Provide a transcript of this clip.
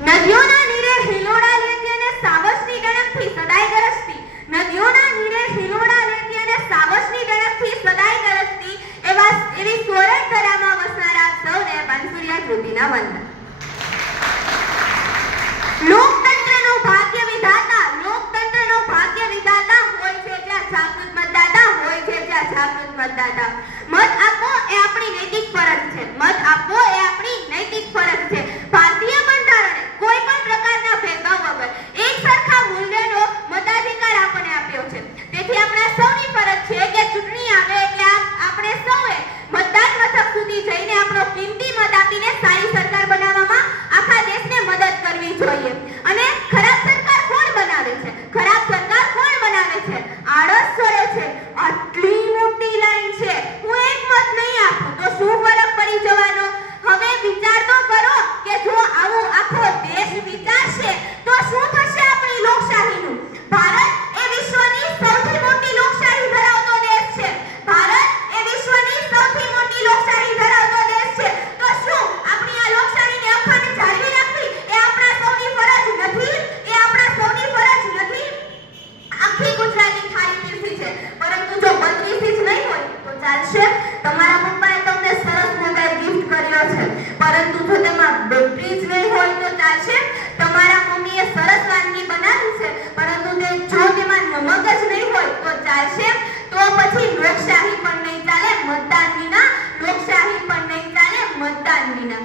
નદીઓના નીરે હિલોડા લેતી અને સાવજની ડણકથી સદાય ગરજતી, નદીઓના નીરે હિલોડા લેતી અને સાવજની ડણકથી સદાય ગરજતી એવી સોરઠ ધરામાં વસનારા આપ સૌને બાંસુરિયા કૃતિના વંદન. લોકતંત્રનો ભાગ્ય વિધાતા, લોકતંત્રનો ભાગ્ય વિધાતા હોય છે જ્યાં જાગૃત મતદાતા, હોય છે જ્યાં જાગૃત મતદાતા. મત આપવો એ આપણી નૈતિક ફરજ છે, મત આપવો એ આપણી નૈતિક ફરજ છે. ભારતીય બંધારણે કોઈ પણ પ્રકારના ભેદભાવ વગર એક સરખા મૂલ્યનો મતાધિકાર આપણને આપ્યો છે. તેથી આપણા સૌની ફરજ છે કે ચૂંટણી આવે એટલે આપણે સૌએ મતદાન મથક સુધી જઈને આપણો કિંમતી મત આપીને સારી સરકાર બનાવવામાં આખા દેશને મદદ કરવી જોઈએ. અને ખરાબ સરકાર કોણ બનાવે છે? ખરાબ સરકાર કોણ બનાવે છે? આળસ કરે છે. આટલી મોટી લાઈન છે, હું એક મત નહીં આપું તો શું ફરક પડી જવાનો? હવે વિચાર તો કરો કે જો આવું આખો દેશ વિચારશે તો શું થશે આપણી લોકશાહીનું? ભારત એ વિશ્વની સૌથી મોટી લોકશાહી ધરાવતો દેશ છે. ભારત એ વિશ્વની સૌથી મોટી લોકશાહી ધરાવતો દેશ છે. તો શું આપણી આ લોકશાહીને અખંડ જાળવી રાખવી એ આપણા સૌની ફરજ નથી? એ આપણા સૌની ફરજ નથી? આખી ગુજરાતની થાળી પીરસી છે, પરંતુ જો 32 ઇંચ નહીં હોય તો ચાલશે? તમારા પપ્પાએ તમને સરસ મોબાઈલ ગિફ્ટ કર્યો છે, પરંતુ જો તેમાં બેટરી જ નહીં હોય તો ચાલશે? તમારા મમ્મીએ સરસ વાનગી બનાવી છે, પરંતુ જો તેમાં નમક જ નહીં હોય તો ચાલશે? તો પછી લોકશાહી પણ નહીં ચાલે મતદાન વિના, લોકશાહી પણ નહીં ચાલે મતદાન વિના.